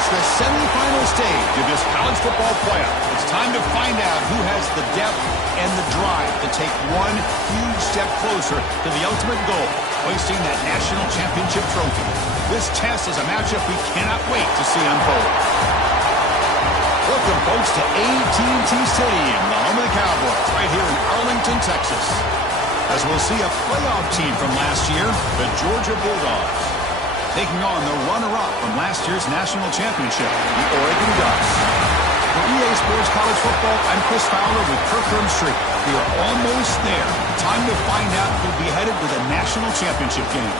reached the semifinal stage of this college football playoff. It's time to find out who has the depth and the drive to take one huge step closer to the ultimate goal, hoisting that national championship trophy. This test is a matchup we cannot wait to see unfold. Welcome, folks, to AT&T Stadium, the home of the Cowboys, right here in Arlington, Texas. As we'll see a playoff team from last year, the Georgia Bulldogs, taking on the runner-up from last year's national championship, the Oregon Ducks. For EA Sports College Football, I'm Chris Fowler with Kirk Herbstreit. We are almost there. Time to find out who'll be headed to the national championship game.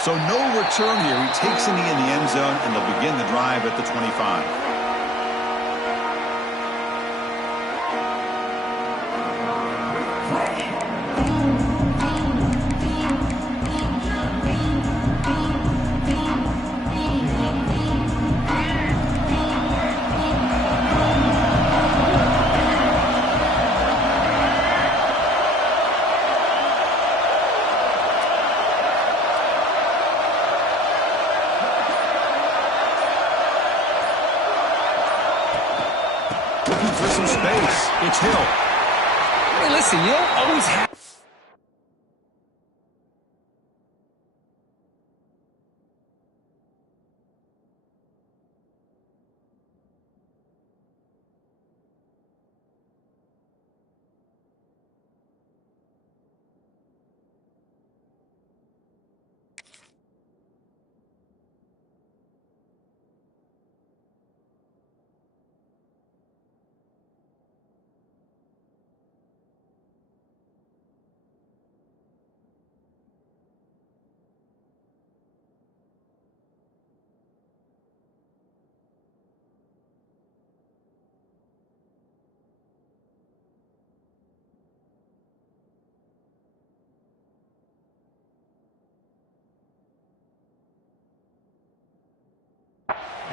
So no return here. He takes a knee in the end zone, and they'll begin the drive at the 25. For some space, it's Hill. Hey, listen, you'll always have...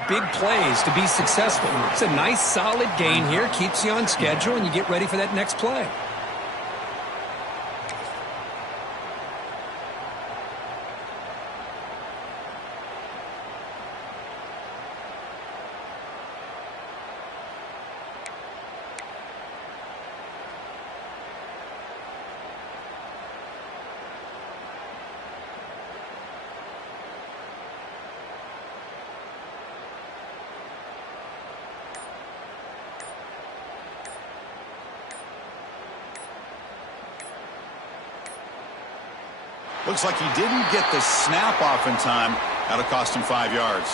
Big plays to be successful. It's a nice, solid gain here. Keeps you on schedule, and you get ready for that next play. Looks like he didn't get the snap off in time. That'll cost him 5 yards.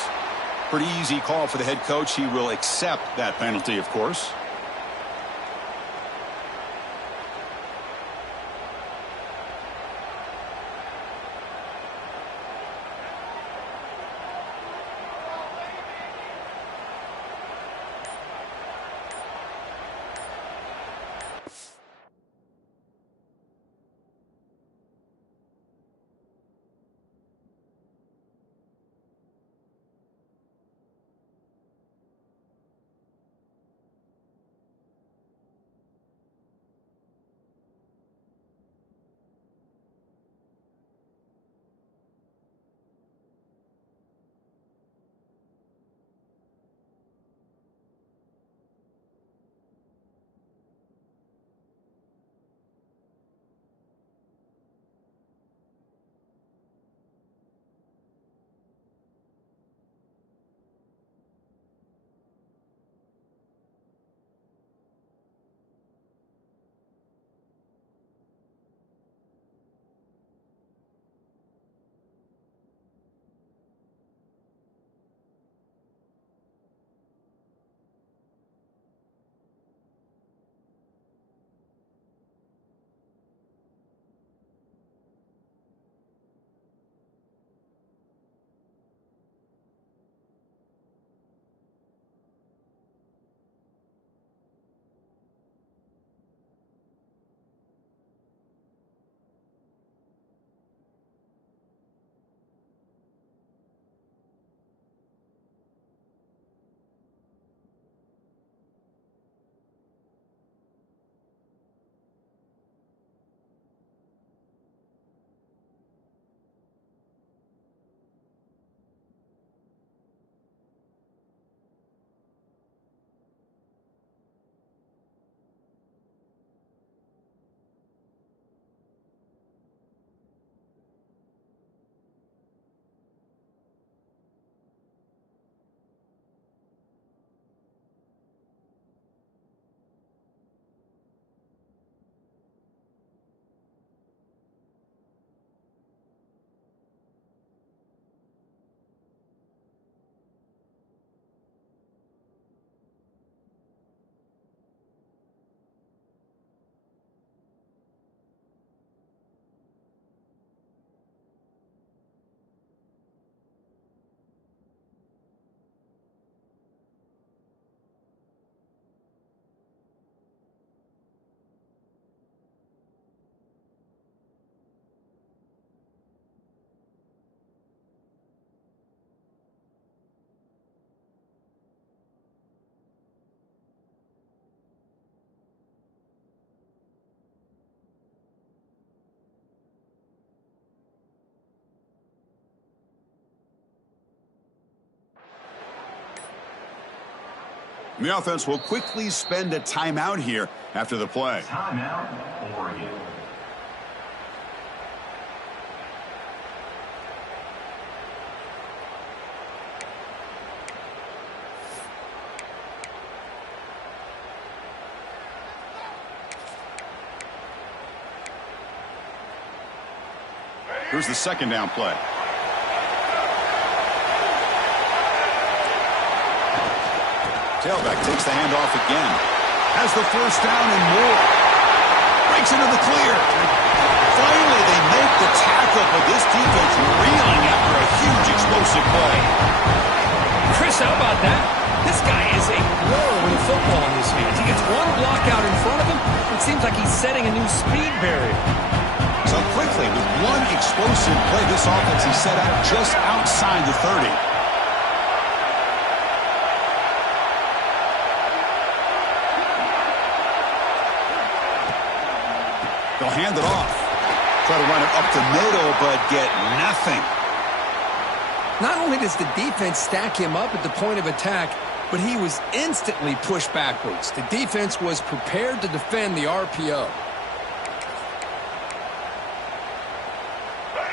Pretty easy call for the head coach. He will accept that penalty, of course. The offense will quickly spend a timeout here after the play. Timeout, Oregon. Here's the second down play. Tailback takes the handoff again. Has the first down and more. Breaks into the clear. Finally, they make the tackle, but this defense reeling after a huge explosive play. Chris, how about that? This guy is a roller with a football in his hands. He gets one block out in front of him. It seems like he's setting a new speed barrier. So quickly, with one explosive play, this offense is set out just outside the 30. They'll hand it off. Try to run it up the middle, but get nothing. Not only does the defense stack him up at the point of attack, but he was instantly pushed backwards. The defense was prepared to defend the RPO.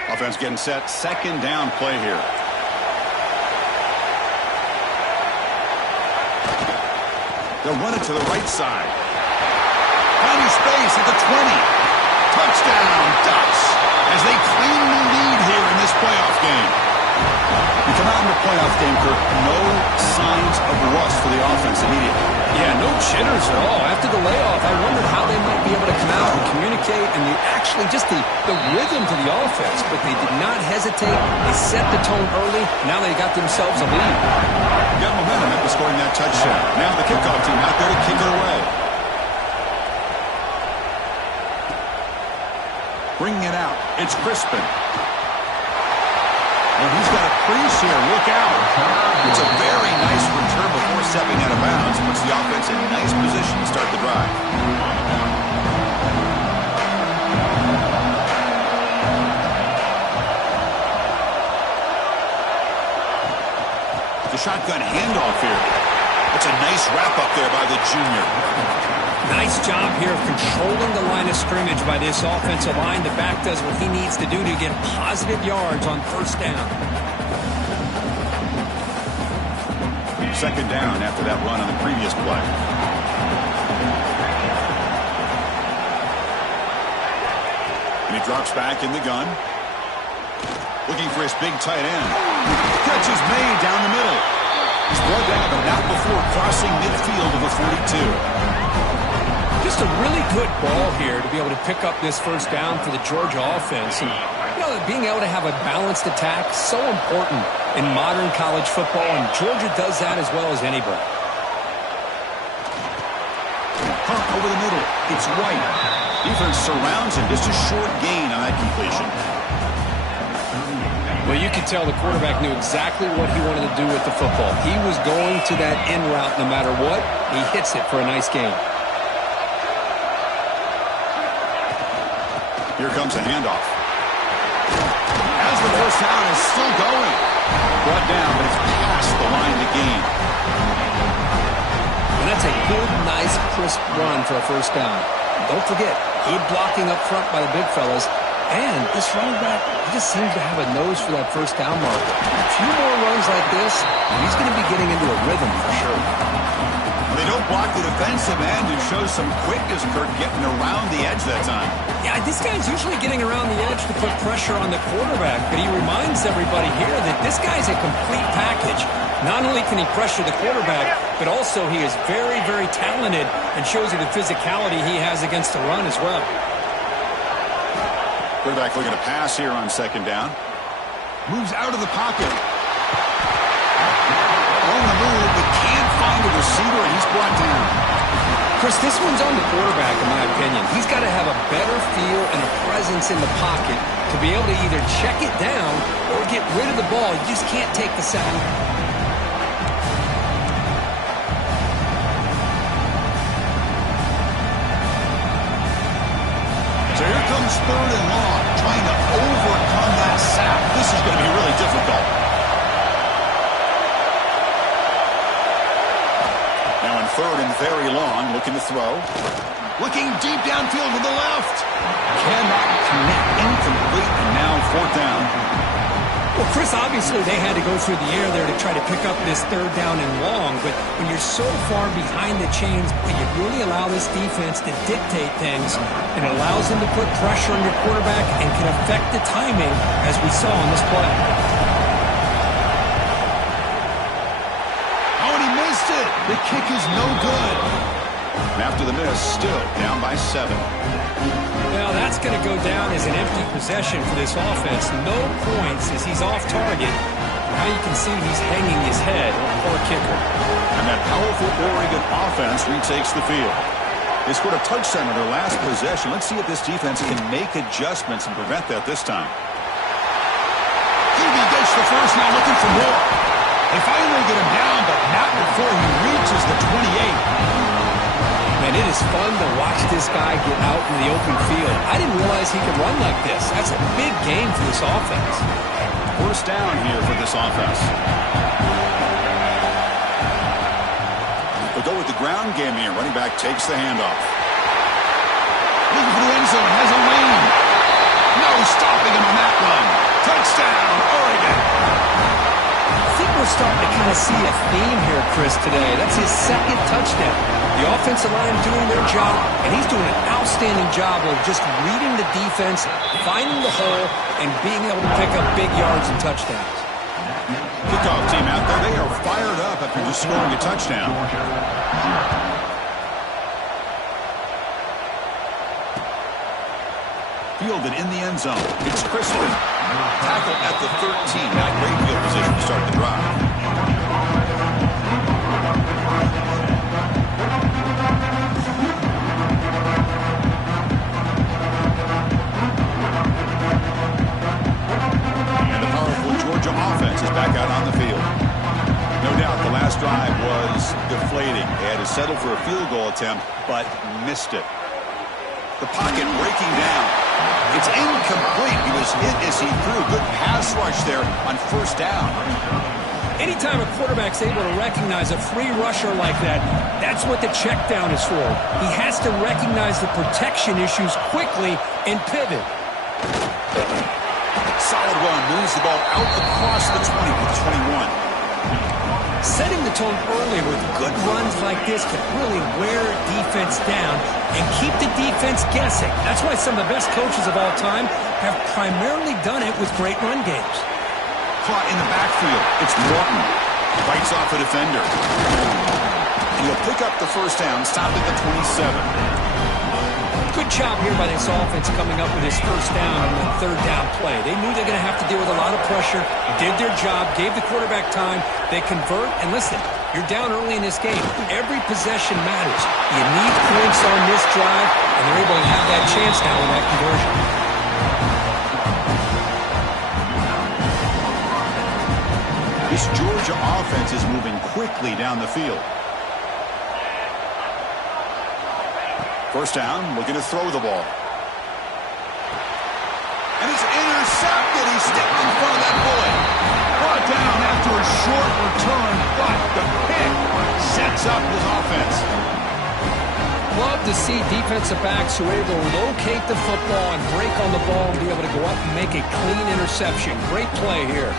Offense getting set. Second down play here. They'll run it to the right side. Finding space at the 20. Touchdown, Ducks, as they claim the lead here in this playoff game. We come out in the playoff game, Kirk. No signs of rust for the offense immediately. Yeah, no jitters at all. After the layoff, I wondered how they might be able to come out and communicate and actually just the rhythm to the offense. But they did not hesitate. They set the tone early. Now they got themselves a lead. Got momentum after scoring that touchdown. Now the kickoff team out there to kick it away. Bringing it out. It's Crispin. And he's got a crease here. Look out. It's a very nice return before stepping out of bounds. Puts the offense in nice position to start the drive. The shotgun handoff here. That's a nice wrap up there by the junior. Nice job here of controlling the line of scrimmage by this offensive line. The back does what he needs to do to get positive yards on first down. Second down after that run on the previous play. And he drops back in the gun. Looking for his big tight end. Catch is made down the middle. He's brought down, but not before crossing midfield of the 42. Just a really good ball here to be able to pick up this first down for the Georgia offense. And, you know, being able to have a balanced attack, so important in modern college football, and Georgia does that as well as anybody. Hunt over the middle. It's White. Defense surrounds him. Just a short gain on that completion. Well, you could tell the quarterback knew exactly what he wanted to do with the football. He was going to that in route no matter what. He hits it for a nice gain. Here comes a handoff. As the first down is still going. Brought down, but it's past the line to gain. And that's a good, nice, crisp run for a first down. Don't forget, good blocking up front by the big fellas. And this running back, he just seems to have a nose for that first down marker. A few more runs like this, and he's going to be getting into a rhythm for sure. They don't block the defensive end and show some quickness, Kirk, getting around the edge that time. Yeah, this guy's usually getting around the edge to put pressure on the quarterback, but he reminds everybody here that this guy's a complete package. Not only can he pressure the quarterback, but also he is very, very talented and shows you the physicality he has against the run as well. Quarterback looking to pass here on second down. Moves out of the pocket. On the move, but can't find a receiver, and he's brought down. Chris, this one's on the quarterback, in my opinion. He's got to have a better feel and a presence in the pocket to be able to either check it down or get rid of the ball. You just can't take the sack. So here comes third and long, trying to overcome that sack. This is going to be really difficult. Now in very long, looking to throw. Looking deep downfield to the left. Cannot connect, incomplete, and now fourth down. Well, Chris, obviously they had to go through the air there to try to pick up this third down and long, but when you're so far behind the chains, you really allow this defense to dictate things, and it allows them to put pressure on your quarterback and can affect the timing, as we saw on this play. Oh, and he missed it. The kick is no good. And after the miss, still down by 7. Well, that's going to go down as an empty possession for this offense. No points as he's off target. Now you can see he's hanging his head. Poor kicker. And that powerful Oregon offense retakes the field. They scored a touchdown on their last possession. Let's see if this defense can make adjustments and prevent that this time. Hughley gets the first, now looking for more. They finally get him down, but not before he reaches the 28. And it is fun to watch this guy get out in the open field. I didn't realize he could run like this. That's a big game for this offense. First down here for this offense. They'll go with the ground game here. Running back takes the handoff. Looking for the end zone. Has a lane. No stopping him on that run. Touchdown, Oregon. I think we're starting to kind of see a theme here, Chris, today. That's his second touchdown. The offensive line doing their job, and he's doing an outstanding job of just reading the defense, finding the hole, and being able to pick up big yards and touchdowns. Kickoff team out there. They are fired up after just scoring a touchdown. Fielded in the end zone. It's Crispin. Tackle at the 13. Not great field position to start the drive. And the powerful Georgia offense is back out on the field. No doubt the last drive was deflating. They had to settle for a field goal attempt, but missed it. The pocket breaking down. It's incomplete. He was hit as he threw. Good pass rush there on first down. Anytime a quarterback's able to recognize a free rusher like that, that's what the check down is for. He has to recognize the protection issues quickly and pivot. Solid run. Moves the ball out across the 20 with 21. Setting the tone early with good runs like this can really wear a defense down and keep the defense guessing. That's why some of the best coaches of all time have primarily done it with great run games. Caught in the backfield. It's Morton. Fights off a defender. And he'll pick up the first down. Stop at the 27. Good job here by this offense coming up with his first down on the third down play. They knew they're going to have to deal with a lot of pressure, did their job, gave the quarterback time, they convert, and listen, you're down early in this game. Every possession matters. You need points on this drive, and they're able to have that chance now with that conversion. This Georgia offense is moving quickly down the field. First down, looking to throw the ball. And it's intercepted. He stepped in front of that bullet. Brought down after a short return, but the pick sets up his offense. Love to see defensive backs who are able to locate the football and break on the ball and be able to go up and make a clean interception. Great play here.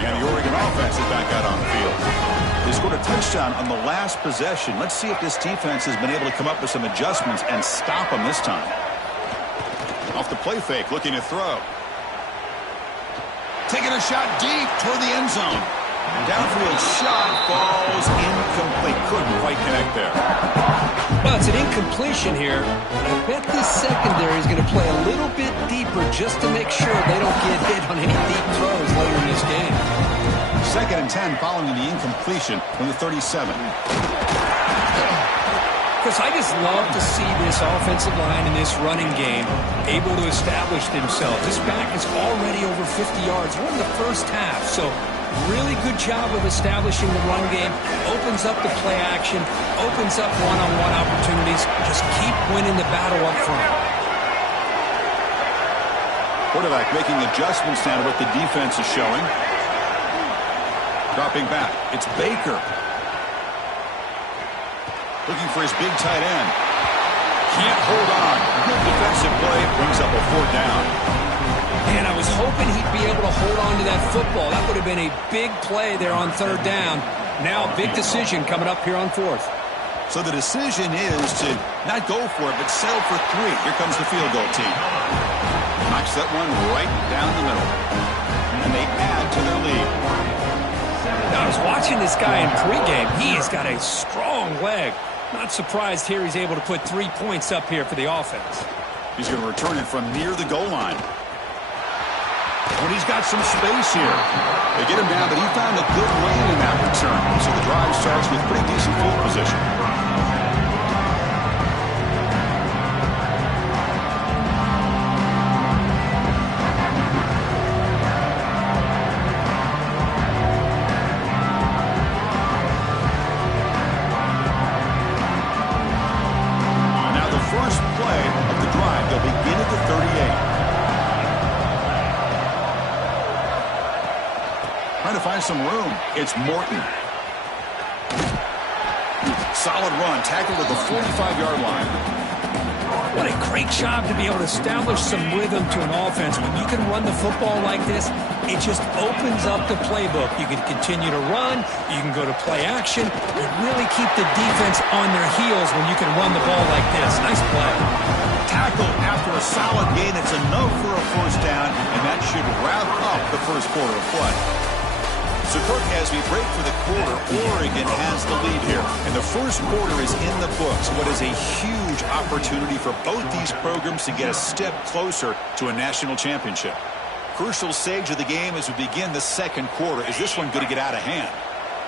And the Oregon offense is back out on the field. They scored a touchdown on the last possession. Let's see if this defense has been able to come up with some adjustments and stop them this time. Off the play fake, looking to throw. Taking a shot deep toward the end zone. Downfield shot falls incomplete. Couldn't quite connect there. Well, it's an incompletion here. I bet this secondary is going to play a little bit deeper just to make sure they don't get hit on any deep throws later in this game. 2nd and 10 following the incompletion from the 37. Chris, I just love to see this offensive line in this running game able to establish themselves. This back is already over 50 yards. We're in the first half, so really good job of establishing the run game. Opens up the play action, opens up one-on-one opportunities. Just keep winning the battle up front. Quarterback making adjustments now to what the defense is showing. Dropping back, it's Baker. Looking for his big tight end. Can't hold on. Good defensive play, brings up a 4th down. And I was hoping he'd be able to hold on to that football. That would have been a big play there on 3rd down. Now a big decision coming up here on 4th. So the decision is to not go for it, but settle for 3. Here comes the field goal team. Knocks that one right down the middle. And they add to their lead. Now, I was watching this guy in pregame. He has got a strong leg. Not surprised here he's able to put 3 points up here for the offense. He's going to return it from near the goal line. When he's got some space here. They get him down, but he found a good lane in that return. So the drive starts with pretty decent field position. Some room. It's Morton. Solid run. Tackled at the 45-yard line. What a great job to be able to establish some rhythm to an offense. When you can run the football like this, it just opens up the playbook. You can continue to run. You can go to play action. You really keep the defense on their heels when you can run the ball like this. Nice play. Tackled after a solid gain. It's enough for a 1st down, and that should wrap up the first quarter of play. So, Kirk, as we break for the quarter, Oregon has the lead here. And the first quarter is in the books. What is a huge opportunity for both these programs to get a step closer to a national championship. Crucial stage of the game as we begin the second quarter. Is this one going to get out of hand?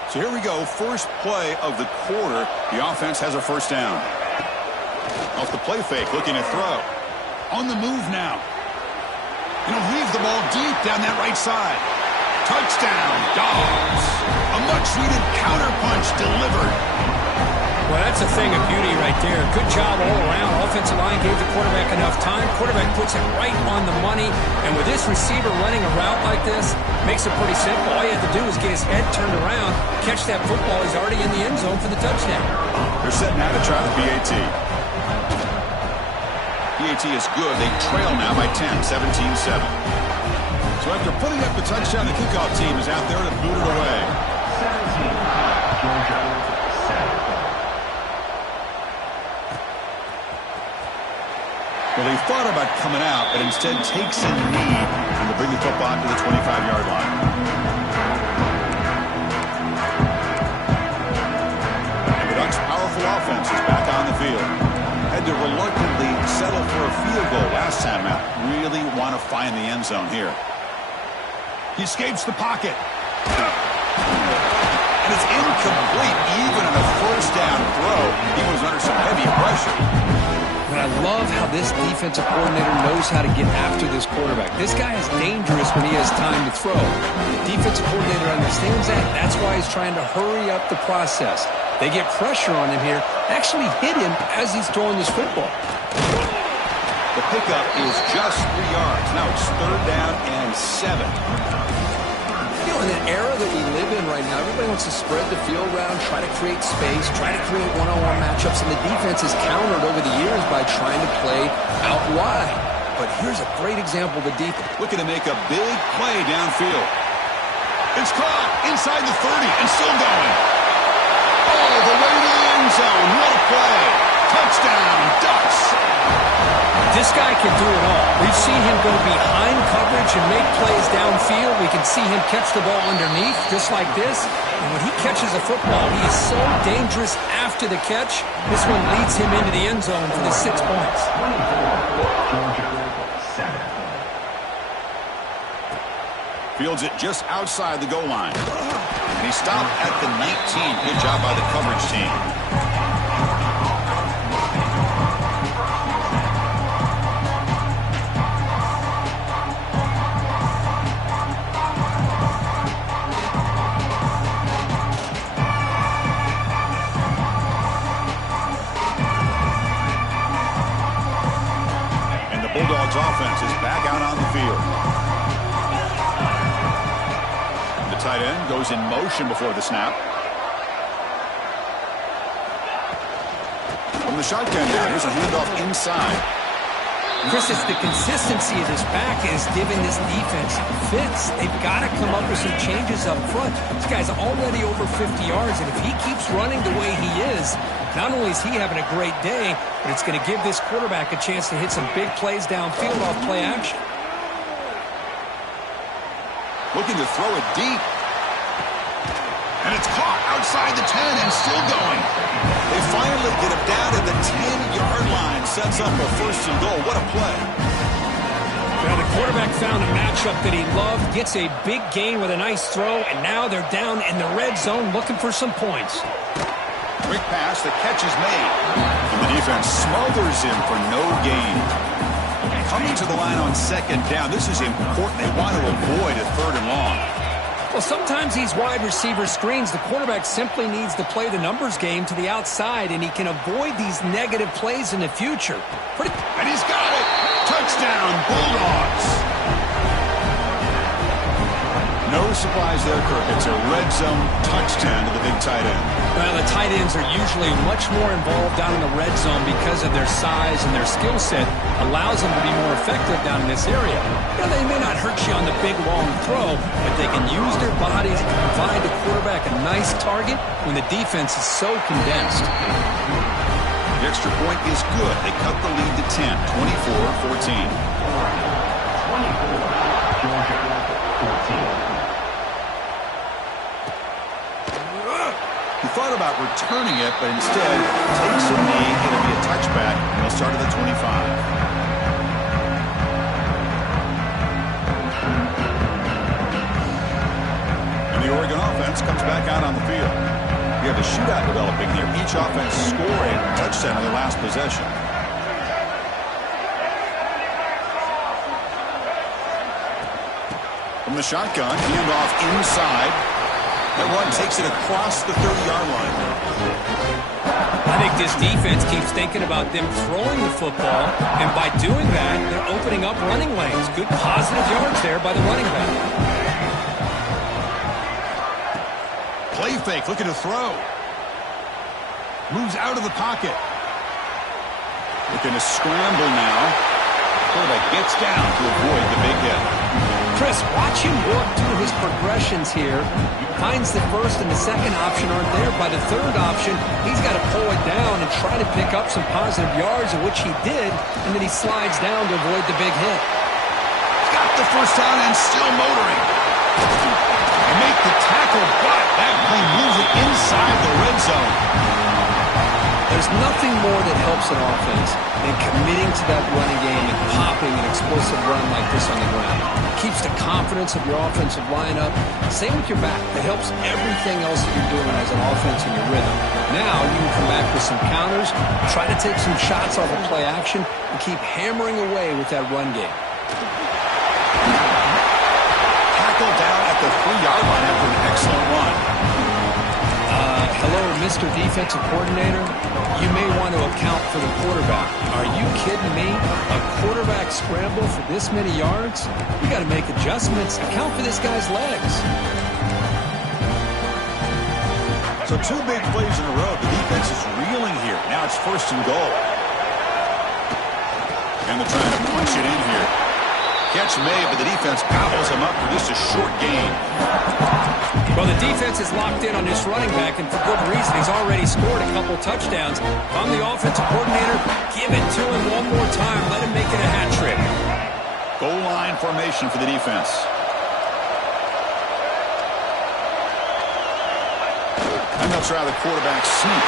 So here we go. First play of the quarter. The offense has a 1st down. Off the play fake, looking to throw. On the move now. And he'll leave the ball deep down that right side. Touchdown, Dogs. A much-needed counterpunch delivered. Well, that's a thing of beauty right there. Good job all around. Offensive line gave the quarterback enough time. Quarterback puts it right on the money. And with this receiver running a route like this, makes it pretty simple. All you have to do is get his head turned around, catch that football. He's already in the end zone for the touchdown. They're setting out to try the PAT. PAT is good. They trail now by 10, 17-7. So after putting up the touchdown, the kickoff team is out there to boot it away. 17, Georgia, 7. Well, they thought about coming out, but instead takes a knee and to bring the football to the 25-yard line. And the Ducks' powerful offense is back on the field. Had to reluctantly settle for a field goal last time out. Really want to find the end zone here. He escapes the pocket. And it's incomplete even on a 1st down throw. He was under some heavy pressure. But I love how this defensive coordinator knows how to get after this quarterback. This guy is dangerous when he has time to throw. The defensive coordinator understands that. That's why he's trying to hurry up the process. They get pressure on him here. Actually hit him as he's throwing this football. The pickup is just 3 yards. Now it's 3rd down and 7. You know, in the era that we live in right now, everybody wants to spread the field around, try to create space, try to create one-on-one matchups, and the defense has countered over the years by trying to play out wide. But here's a great example of the defense. Looking to make a big play downfield. It's caught inside the 30 and still going. All the way to the end zone. What a play. Touchdown, Ducks. This guy can do it all. We've seen him go behind coverage and make plays downfield. We can see him catch the ball underneath, just like this. And when he catches a football, he is so dangerous after the catch. This one leads him into the end zone for the 6 points. 7. Fields it just outside the goal line. And he stopped at the 19. Good job by the coverage team. Bulldogs offense is back out on the field. The tight end goes in motion before the snap. From the shotgun down, here's a handoff inside. Chris, it's the consistency of this back is giving this defense fits. They've got to come up with some changes up front. This guy's already over 50 yards, and if he keeps running the way he is, not only is he having a great day, but it's going to give this quarterback a chance to hit some big plays downfield off play action. Looking to throw it deep. And it's caught outside the 10 and still going. They finally get him down to the 10-yard line. Sets up a first and goal. What a play. Well, the quarterback found a matchup that he loved, gets a big gain with a nice throw, and now they're down in the red zone looking for some points. Quick pass, the catch is made. And the defense smothers him for no gain. Coming to the line on second down. This is important. They want to avoid a third and long. Well, sometimes these wide receiver screens, the quarterback simply needs to play the numbers game to the outside, and he can avoid these negative plays in the future. And he's got it! Touchdown, Bulldogs! No surprise there, Kirk. It's a red zone touchdown to the big tight end. Well, the tight ends are usually much more involved down in the red zone because of their size and their skill set allows them to be more effective down in this area. Now, they may not hurt you on the big, long throw, but they can use their bodies to provide the quarterback a nice target when the defense is so condensed. The extra point is good. They cut the lead to 10, 24-14. 24, Georgia 14. He thought about returning it, but instead takes a knee. It'll be a touchback, and they'll start at the 25. And the Oregon offense comes back out on the field. We have a shootout developing here. Each offense scoring a touchdown on their last possession. From the shotgun, handoff inside. That run takes it across the 30-yard line. I think this defense keeps thinking about them throwing the football, and by doing that, they're opening up running lanes. Good positive yards there by the running back. Play fake, looking to throw. Moves out of the pocket. Looking to scramble now. Quarterback gets down to avoid the big hit. Chris, watch him work through his progressions here. Finds the first and the second option aren't there. By the third option, he's got to pull it down and try to pick up some positive yards, of which he did, and then he slides down to avoid the big hit. Got the first down and still motoring. And make the tackle, but that play moves it inside the red zone. There's nothing more that helps an offense than committing to that running game and popping an explosive run like this on the ground. It keeps the confidence of your offensive lineup. Same with your back. It helps everything else that you're doing as an offense in your rhythm. Now you can come back with some counters, try to take some shots off of play action, and keep hammering away with that run game. Tackle down at the 3-yard line after an excellent run. Hello, Mr. Defensive Coordinator. You may want to account for the quarterback. Are you kidding me? A quarterback scramble for this many yards? You got to make adjustments. Account for this guy's legs. So 2 big plays in a row. The defense is reeling here. Now it's first and goal. And they're trying to punch it in here. Catch made, but the defense gobbles him up for just a short gain. Well, the defense is locked in on this running back, and for good reason. He's already scored a couple touchdowns. If I'm the offensive coordinator, give it to him one more time. Let him make it a hat trick. Goal line formation for the defense. And they'll try the quarterback sneak.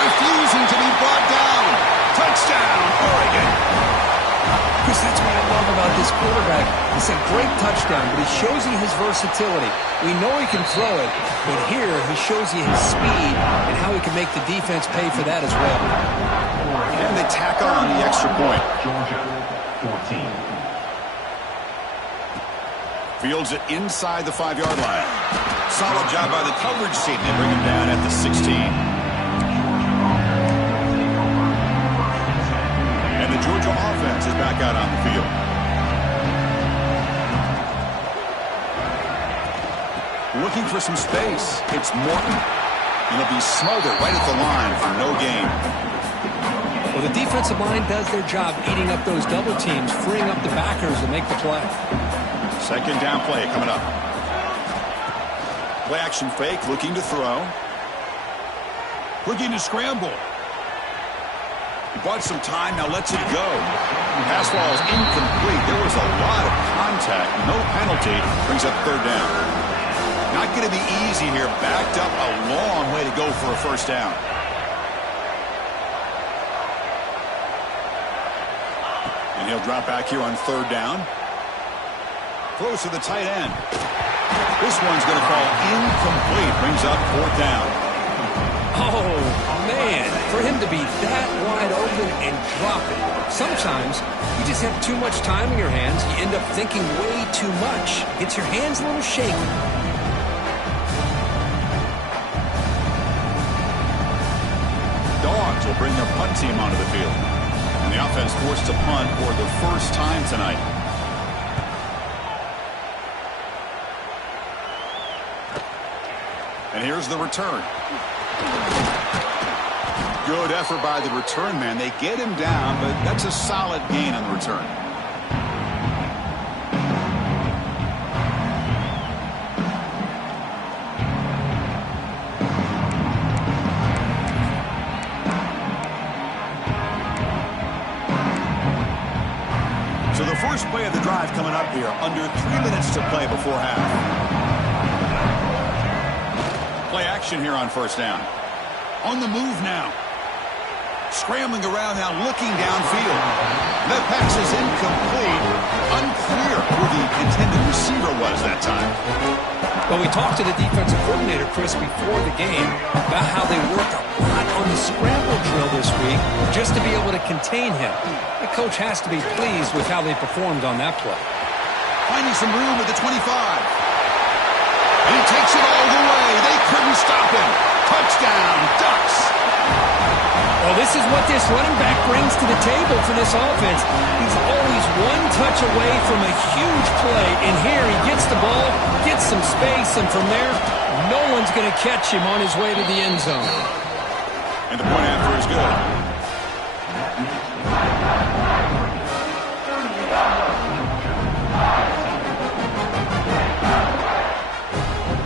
Refusing to be brought down. Touchdown, Oregon. Chris, that's what I love about this quarterback. It's a great touchdown, but he shows you his versatility. We know he can throw it, but here he shows you his speed and how he can make the defense pay for that as well. And they tack on the extra point. Georgia 14. Fields it inside the 5-yard line. Solid job by the coverage team. They bring him down at the 16. The Georgia offense is back out on the field. looking for some space. It's Morton. And he'll be smothered right at the line for no gain. Well, the defensive line does their job eating up those double teams, freeing up the backers to make the play. Second down play coming up. Play action fake, looking to throw. Looking to scramble. He bought some time, now lets it go. Pass ball is incomplete. There was a lot of contact. No penalty. Brings up third down. Not going to be easy here. Backed up a long way to go for a first down. And he'll drop back here on third down. Throws to the tight end. This one's going to fall incomplete. Brings up fourth down. Oh, man. For him to be that wide open and drop it. Sometimes you just have too much time in your hands. You end up thinking way too much. Gets your hands a little shaky. Dogs will bring their punt team onto the field. And the offense forced to punt for the first time tonight. And here's the return. Good effort by the return man. They get him down, but that's a solid gain on the return. So the first play of the drive coming up here. Under 3 minutes to play before half. Play action here on first down. On the move now. Scrambling around now, looking downfield. That pass is incomplete. Unclear who the intended receiver was that time. Well, we talked to the defensive coordinator, Chris, before the game about how they work a lot on the scramble drill this week just to be able to contain him. The coach has to be pleased with how they performed on that play. Finding some room at the 25. And he takes it all the way. They couldn't stop him. Touchdown, Ducks. Well, this is what this running back brings to the table for this offense. He's always one touch away from a huge play. And here he gets the ball, gets some space, and from there, no one's going to catch him on his way to the end zone. And the point after is good.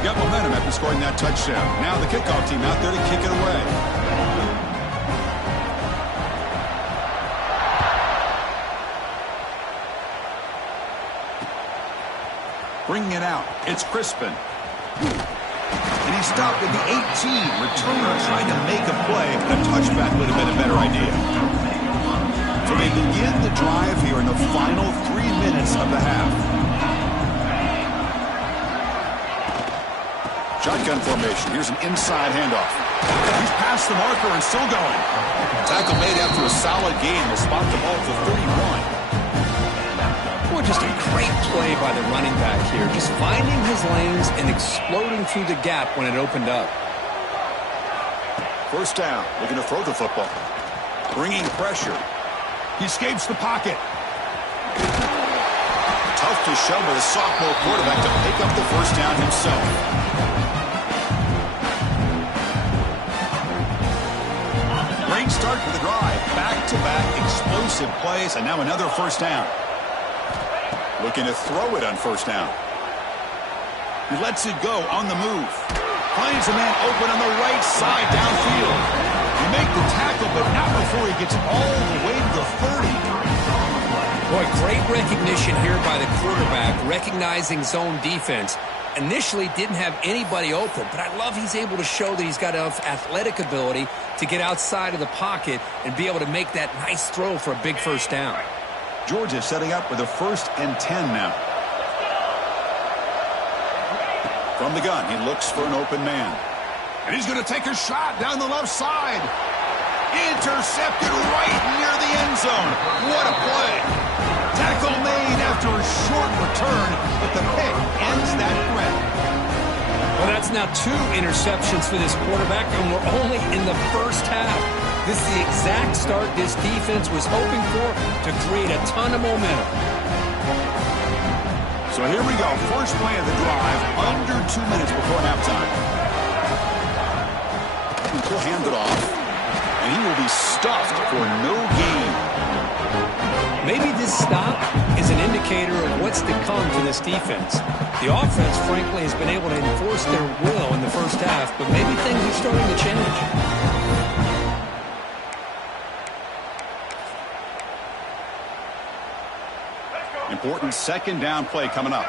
Got momentum after scoring that touchdown. Now the kickoff team out there to kick it away. Bringing it out, it's Crispin. And he stopped at the 18. Returner trying to make a play, but a touchback would have been a better idea. So they begin the drive here in the final 3 minutes of the half. Shotgun formation. Here's an inside handoff. He's past the marker and still going. Tackle made after a solid gain. Will spot the ball to 31. Well, just a great play by the running back here. Just finding his lanes and exploding through the gap when it opened up. First down. Looking to throw the football. Bringing pressure. He escapes the pocket. Tough to show by the sophomore quarterback to pick up the first down himself. Great start for the drive. Back-to-back explosive plays, and now another first down. Looking to throw it on first down. He lets it go on the move. Finds a man open on the right side downfield. He make the tackle, but not before he gets all the way to the 30. Boy, great recognition here by the quarterback, recognizing zone defense. Initially didn't have anybody open, but I love he's able to show that he's got enough athletic ability to get outside of the pocket and be able to make that nice throw for a big first down. Georgia setting up with a 1st and 10 now. From the gun, he looks for an open man. And he's going to take a shot down the left side. Intercepted right near the end zone. What a play. Tackle made after a short return, but the pick ends that threat. Well, that's now 2 interceptions for this quarterback, and we're only in the first half. This is the exact start this defense was hoping for to create a ton of momentum. So here we go. First play of the drive, under 2 minutes before halftime. He'll hand it off, and he will be stuffed for no gain. Maybe this stop is an indicator of what's to come for this defense. The offense, frankly, has been able to enforce their will in the first half, but maybe things are starting to change. Important second down play coming up.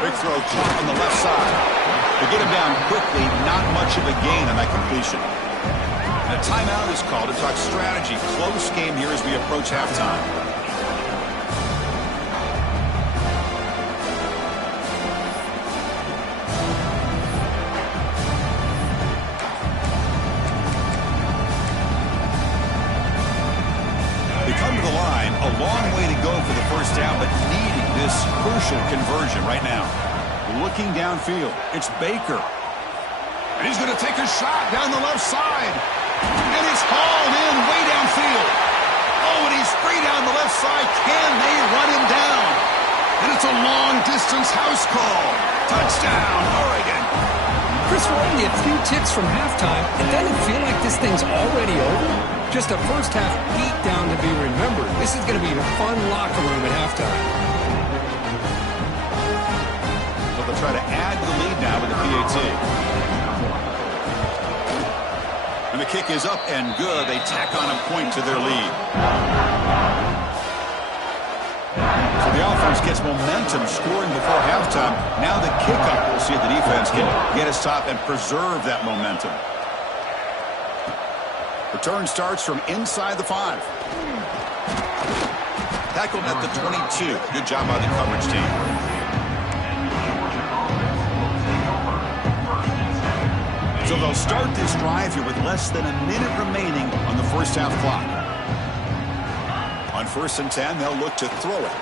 Big throw caught on the left side. To get him down quickly, not much of a gain on that completion. And a timeout is called to talk strategy. Close game here as we approach halftime. They come to the line, a long way to go for the first down, but needing this crucial conversion right now. Looking downfield, it's Baker. And he's going to take a shot down the left side. And it's hauled in way downfield. Oh, and he's free down the left side. Can they run him down? And it's a long-distance house call. Touchdown, Oregon. Chris, we're only a few ticks from halftime. It doesn't feel like this thing's already over. Just a first-half beatdown to be remembered. This is going to be a fun locker room at halftime. So they'll try to add to the lead now with the PAT. And the kick is up and good. They tack on a point to their lead. So the offense gets momentum scoring before halftime. Now the kick-up, we'll see if the defense can get a stop and preserve that momentum. Return starts from inside the 5. Tackled at the 22. Good job by the coverage team. So they'll start this drive here with less than a minute remaining on the first half clock. On 1st and 10, they'll look to throw it.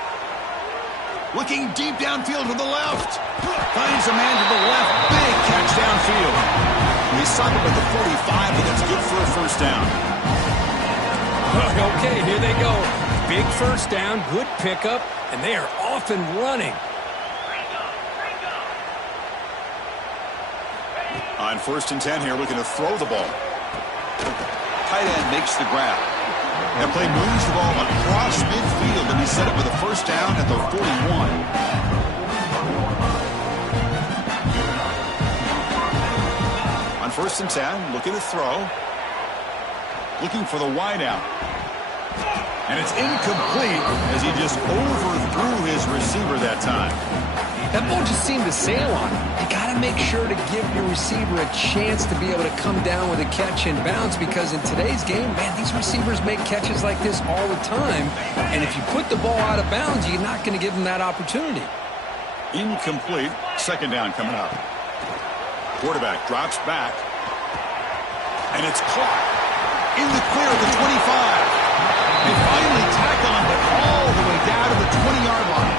Looking deep downfield to the left. Finds a man to the left. Big catch downfield. He stopped it with the 45, but that's good for a first down. Okay, here they go. Big first down, good pickup, and they are off and running. On 1st and 10 here, looking to throw the ball. Tight end makes the grab. That play moves the ball across midfield, and he set it with a first down at the 41. On 1st and 10, looking to throw. Looking for the wideout. And it's incomplete as he just overthrew his receiver that time. That ball just seemed to sail on him. You got to make sure to give your receiver a chance to be able to come down with a catch and bounce, because in today's game, man, these receivers make catches like this all the time. And if you put the ball out of bounds, you're not going to give them that opportunity. Incomplete. Second down coming up. Quarterback drops back. And it's caught in the clear of the 25. They finally tackle him, but all the way down to the 20-yard line.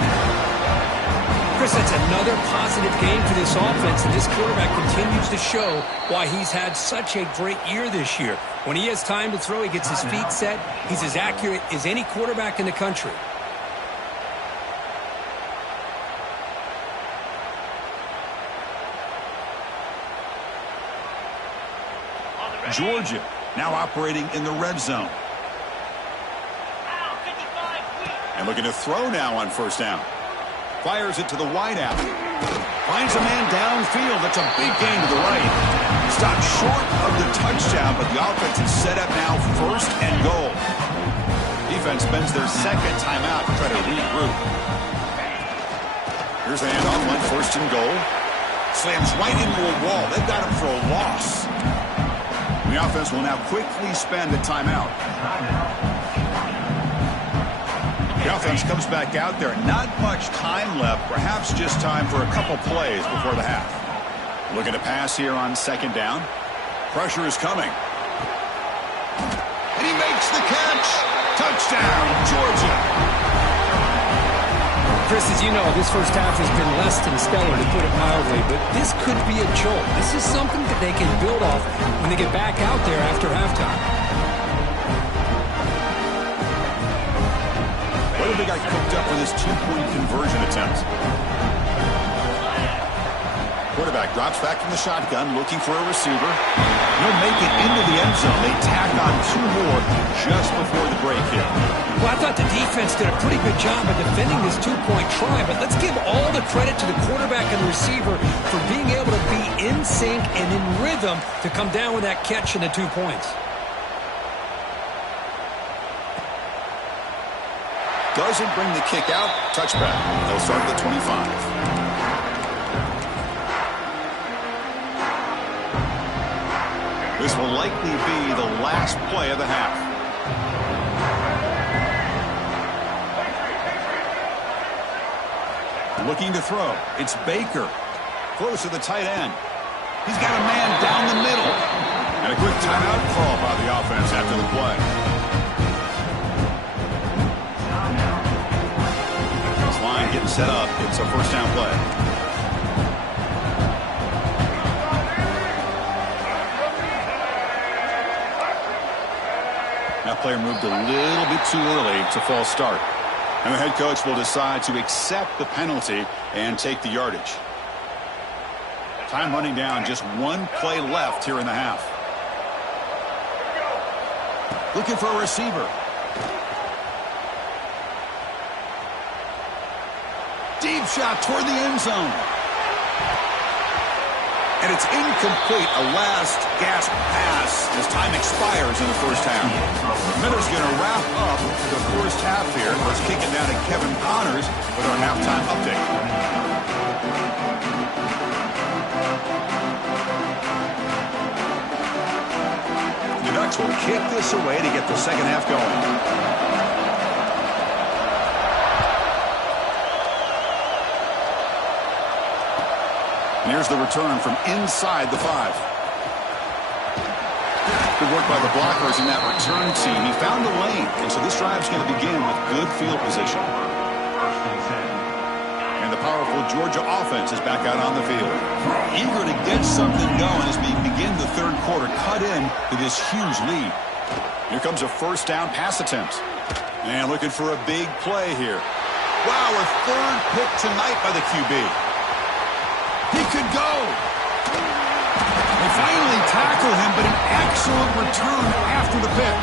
Chris, that's another positive game for this offense, and this quarterback continues to show why he's had such a great year this year. When he has time to throw, he gets his feet set. He's as accurate as any quarterback in the country. Georgia now operating in the red zone. And looking to throw now on first down. Fires it to the wideout. Finds a man downfield. That's a big gain to the right. Stopped short of the touchdown, but the offense is set up now 1st and goal. Defense spends their second timeout to try to regroup. Here's the handoff on 1st and goal. Slams right into a wall. They've got him for a loss. The offense will now quickly spend a timeout. The offense comes back out there. Not much time left. Perhaps just time for a couple plays before the half. Looking to pass here on 2nd down. Pressure is coming. And he makes the catch. Touchdown, Georgia. Chris, as you know, this first half has been less than stellar, to put it mildly, but this could be a jolt. This is something that they can build off when they get back out there after halftime. they got cooked up with this two-point conversion attempt. Quarterback drops back from the shotgun, looking for a receiver. He'll make it into the end zone. They tack on 2 more just before the break here. Well, I thought the defense did a pretty good job of defending this two-point try, but let's give all the credit to the quarterback and the receiver for being able to be in sync and in rhythm to come down with that catch and the 2 points. Doesn't bring the kick out. Touchback. They'll start at the 25. This will likely be the last play of the half. Looking to throw. It's Baker. Close to the tight end. He's got a man down the middle. And a quick timeout call by the offense after the play. This line getting set up. It's a first down play. That player moved a little bit too early to false start. And the head coach will decide to accept the penalty and take the yardage. Time running down, just 1 play left here in the half. Looking for a receiver. Deep shot toward the end zone. And it's incomplete, a last gasp pass as time expires in the first half. Miller's going to wrap up the first half here. Let's kick it down to Kevin Connors with our halftime update. The Ducks will kick this away to get the second half going. And here's the return from inside the 5. Good work by the blockers in that return team. He found a lane, and so this drive's going to begin with good field position. And the powerful Georgia offense is back out on the field. Eager to get something going as we begin the third quarter. Cut in to this huge lead. Here comes a first down pass attempt. And looking for a big play here. Wow, a third pick tonight by the QB. He could go. They finally tackle him, but an excellent return after the pick.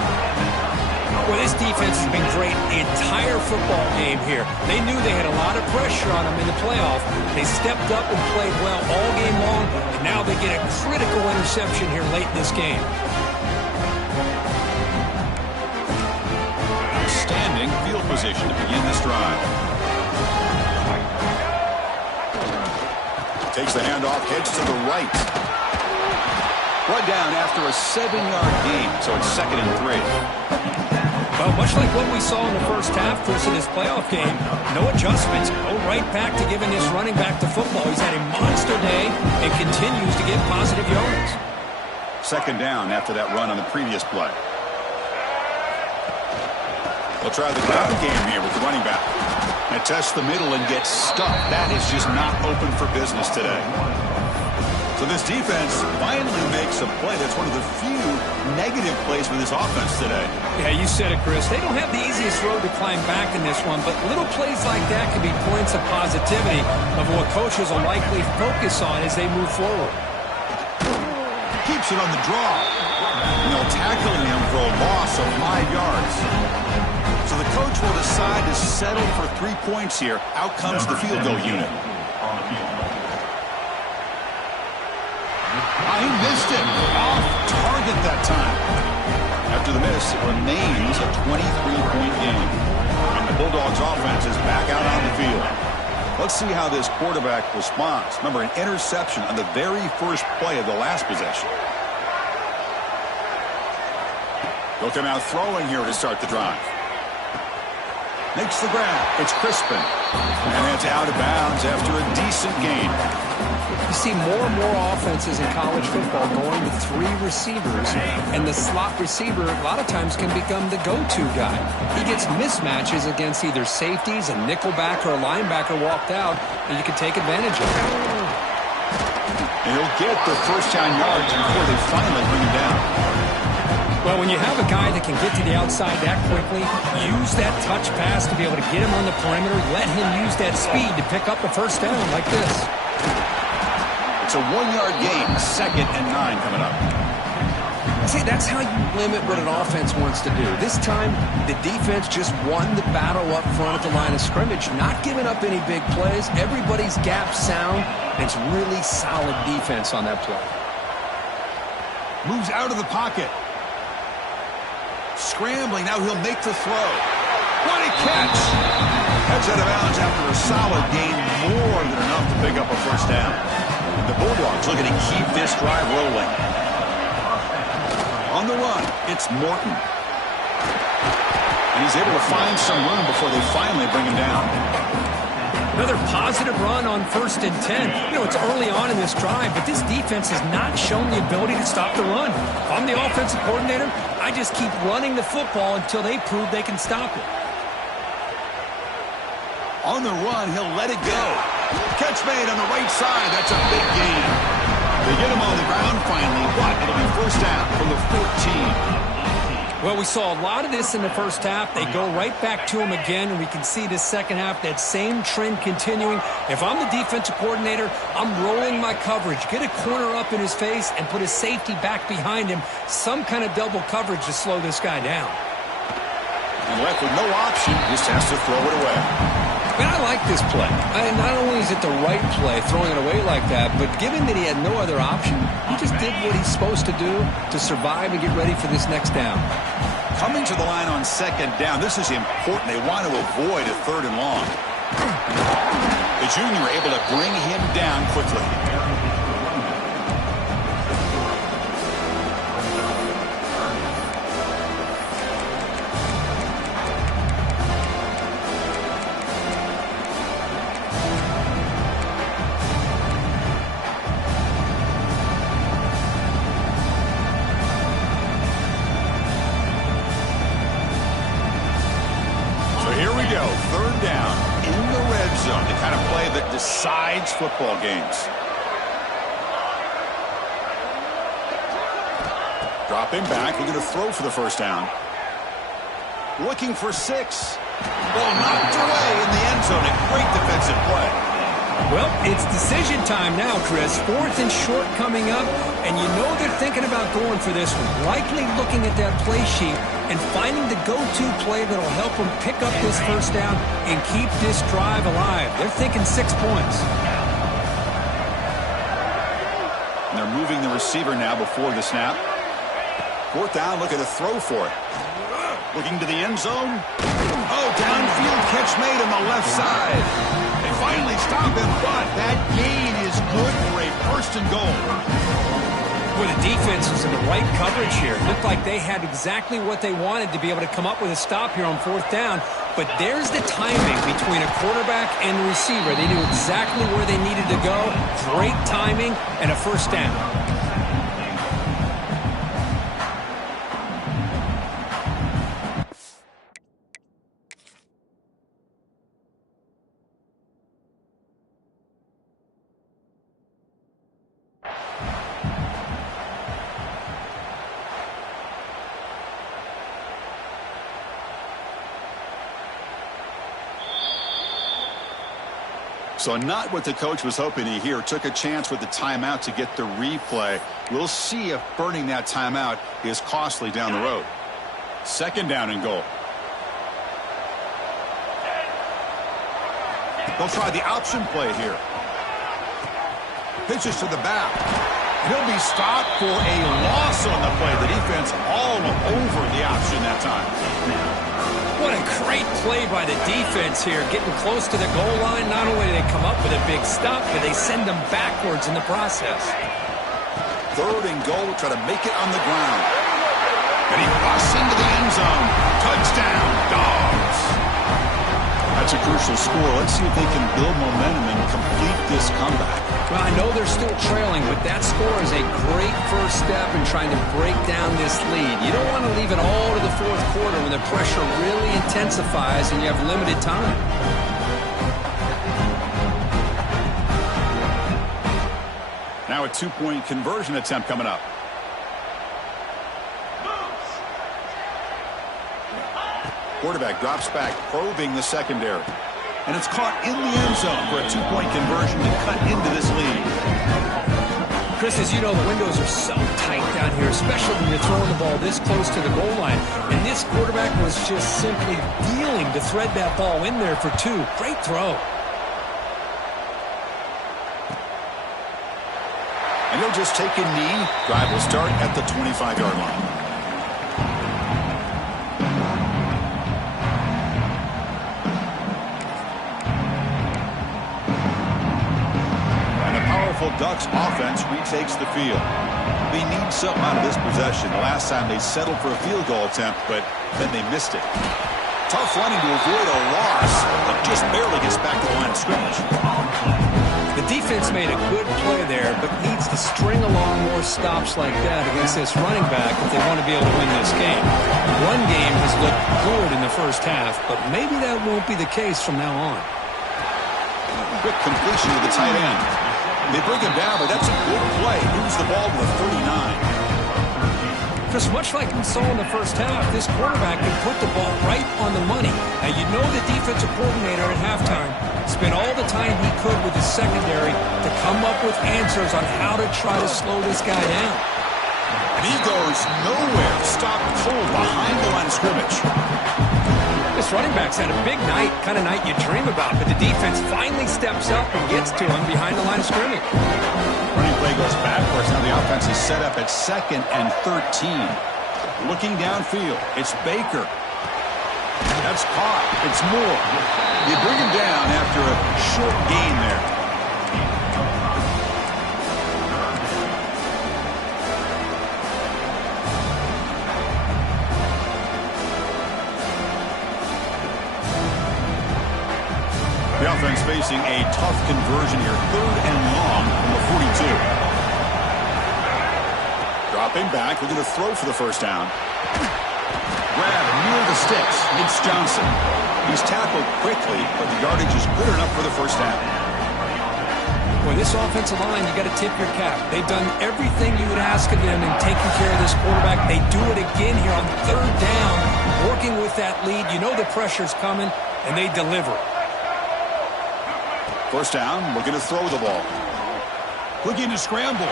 Well, this defense has been great the entire football game here. They knew they had a lot of pressure on them in the playoff. They stepped up and played well all game long, and now they get a critical interception here late in this game. Outstanding field position to begin this drive. Takes the handoff, heads to the right. Brought down after a 7-yard gain, so it's 2nd and 3. Well, much like what we saw in the first half, Chris, in this playoff game, no adjustments. Go right back to giving this running back the football. He's had a monster day and continues to get positive yards. 2nd down after that run on the previous play. They'll try the ground game here with the running back. And tests the middle and gets stuck. That is just not open for business today. So this defense finally makes a play. That's one of the few negative plays for this offense today. Yeah, you said it, Chris. They don't have the easiest road to climb back in this one, but little plays like that can be points of positivity of what coaches will likely focus on as they move forward. Keeps it on the draw. And they'll tackle him for a loss of 5 yards. So the coach will decide to settle for 3 points here. Out comes the field goal unit. He missed it. Off target that time. After the miss, it remains a 23-point game. And the Bulldogs offense is back out on the field. Let's see how this quarterback responds. Remember, an interception on the very first play of the last possession. They'll come out throwing here to start the drive. Makes the grab. It's Crispin. And it's out of bounds after a decent gain. You see more and more offenses in college football going with 3 receivers, and the slot receiver a lot of times can become the go-to guy. He gets mismatches against either safeties, a nickelback, or a linebacker walked out, and you can take advantage of it. And he'll get the first down yards before they finally bring him down. Well, when you have a guy that can get to the outside that quickly, use that touch pass to be able to get him on the perimeter, let him use that speed to pick up a first down like this. It's a 1-yard gain, 2nd and 9 coming up. See, that's how you limit what an offense wants to do. This time, the defense just won the battle up front at the line of scrimmage, not giving up any big plays. Everybody's gap sound, and it's really solid defense on that play. Moves out of the pocket. Scrambling, now he'll make the throw. What a catch! Heads out of bounds after a solid gain, more than enough to pick up a first down. The Bulldogs looking to keep this drive rolling. On the run, it's Morton. And he's able to find some room before they finally bring him down. Another positive run on 1st and 10. You know, it's early on in this drive, but this defense has not shown the ability to stop the run. If I'm the offensive coordinator, I just keep running the football until they prove they can stop it. On the run, he'll let it go. Catch made on the right side. That's a big gain. They get him on the ground finally, but it'll be first down from the 14. Well, we saw a lot of this in the first half. They go right back to him again, and we can see the second half, that same trend continuing. If I'm the defensive coordinator, I'm rolling my coverage. Get a corner up in his face and put his safety back behind him. Some kind of double coverage to slow this guy down. And left with no option, just has to throw it away. Man, I like this play. Not only is it the right play, throwing it away like that, but given that he had no other option, he just did what he's supposed to do to survive and get ready for this next down. Coming to the line on 2nd down, this is important. They want to avoid a 3rd and long. The junior able to bring him down quickly. Go. 3rd down in the red zone, the kind of play that decides football games. Dropping back, we're going to throw for the first down. Looking for 6. Ball knocked away in the end zone. A great defensive play. Well, it's decision time now, Chris. 4th and short coming up, and you know they're thinking about going for this one. Likely looking at that play sheet and finding the go-to play that'll help them pick up this first down and keep this drive alive. They're thinking 6 points. And they're moving the receiver now before the snap. 4th down, looking to throw for it. Looking to the end zone. Oh, downfield catch made on the left side. They finally stop him, but that gain is good for a 1st and goal. Well, the defense was in the right coverage here. Looked like they had exactly what they wanted to be able to come up with a stop here on 4th down. But there's the timing between a quarterback and the receiver. They knew exactly where they needed to go. Great timing and a first down. So not what the coach was hoping to hear. Took a chance with the timeout to get the replay. We'll see if burning that timeout is costly down the road. 2nd down and goal. They'll try the option play here. Pitches to the back. He'll be stopped for a loss on the play. The defense all over the option that time. What a great play by the defense here. Getting close to the goal line. Not only do they come up with a big stop, but they send them backwards in the process. 3rd and goal. Try to make it on the ground. And he busts into the end zone. Touchdown, Dogs. That's a crucial score. Let's see if they can build momentum and complete this comeback. Well, I know they're still trailing, but that score is a great first step in trying to break down this lead. You don't want to leave it all to the 4th quarter when the pressure really intensifies and you have limited time. Now a 2-point conversion attempt coming up. quarterback drops back, probing the secondary. And it's caught in the end zone for a two-point conversion to cut into this lead. Chris, as you know, the windows are so tight down here, especially when you're throwing the ball this close to the goal line. And this quarterback was just simply dealing to thread that ball in there for two. Great throw. And he'll just take a knee. Drive will start at the 25-yard line. Ducks offense retakes the field. They need something out of this possession. The last time they settled for a field goal attempt, but then they missed it. Tough running to avoid a loss, but just barely gets back to the line of scrimmage. The defense made a good play there, but needs to string along more stops like that against this running back if they want to be able to win this game. Run game has looked good in the first half, but maybe that won't be the case from now on. Quick completion to the tight end. They bring him down, but that's a good play. Moves the ball to the 39. Chris, much like we saw in the first half, this quarterback can put the ball right on the money. Now, you know the defensive coordinator at halftime spent all the time he could with his secondary to come up with answers on how to try to slow this guy down. And he goes nowhere. Stopped cold behind the line of scrimmage. This running back's had a big night, kind of night you dream about, but the defense finally steps up and gets to him behind the line of scrimmage. Running play goes backwards. Now the offense is set up at 2nd and 13. Looking downfield, it's Baker. That's caught. It's Moore. You bring him down after a short gain there. The offense facing a tough conversion here. 3rd and long from the 42. Dropping back, looking to throw for the first down. Grab near the sticks. It's Johnson. He's tackled quickly, but the yardage is good enough for the first down. Boy, this offensive line, you got to tip your cap. They've done everything you would ask of them in taking care of this quarterback. They do it again here on 3rd down, working with that lead. You know the pressure's coming, and they deliver. First down, looking to throw the ball. Looking to scramble.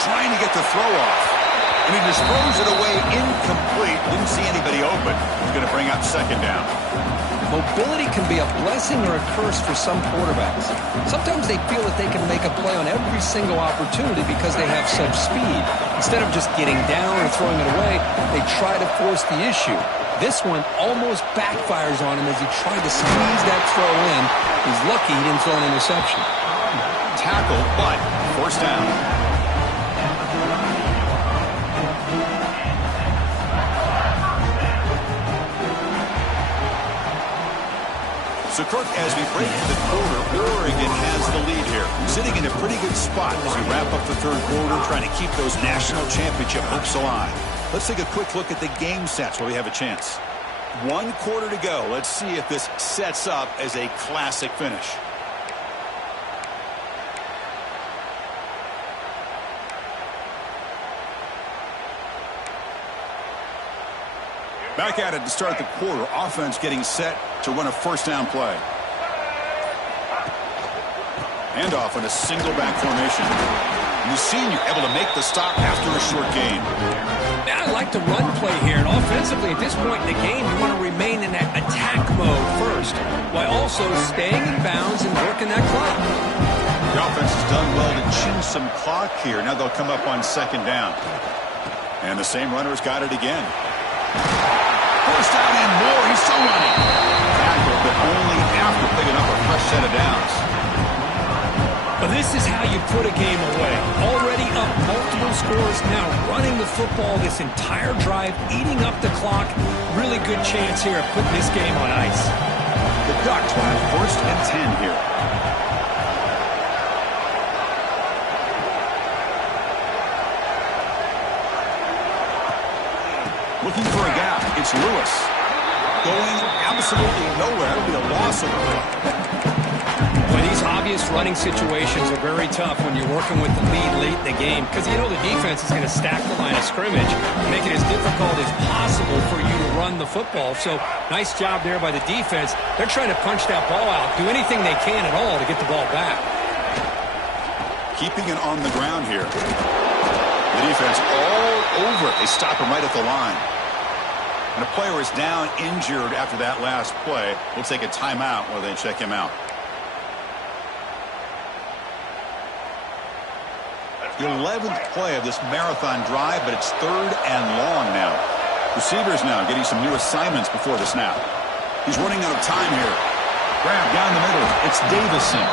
Trying to get the throw off. And he just throws it away incomplete. Didn't see anybody open. He's going to bring up 2nd down. Mobility can be a blessing or a curse for some quarterbacks. Sometimes they feel that they can make a play on every single opportunity because they have such speed. Instead of just getting down or throwing it away, they try to force the issue. This one almost backfires on him as he tried to squeeze that throw in. He's lucky he didn't throw an interception. Tackle, but first down. So, Kirk, as we break the quarter, Oregon has the lead here. Sitting in a pretty good spot as we wrap up the 3rd quarter, trying to keep those national championship hopes alive. Let's take a quick look at the game stats while we have a chance. 1 quarter to go. Let's see if this sets up as a classic finish. Back at it to start the quarter. Offense getting set to run a first down play. Handoff in a single back formation. And the senior able to make the stop after a short gain. I like the run play here, and offensively at this point in the game, you want to remain in that attack mode first, while also staying in bounds and working that clock. The offense has done well to chew some clock here. Now they'll come up on 2nd down. And the same runner's got it again. First down and more. He's still running. Tackle, but only after picking up a fresh set of downs. But this is how you put a game away. Already up multiple scores, now running the football this entire drive, eating up the clock. Really good chance here of putting this game on ice. The Ducks will have 1st and 10 here. Looking for a gap. It's Lewis. Going absolutely nowhere. That'll be a loss of the play. Well, these obvious running situations are very tough when you're working with the lead late in the game because you know the defense is going to stack the line of scrimmage and make it as difficult as possible for you to run run the football. So nice job there by the defense. They're trying to punch that ball out, do anything they can at all to get the ball back. Keeping it on the ground here. The defense all over it. They stop him right at the line. And a player is down injured after that last play. We'll take a timeout while they check him out. The 11th play of this marathon drive, but it's 3rd and long now. Receivers now getting some new assignments before the snap. He's running out of time here. Grab down the middle. It's Davison.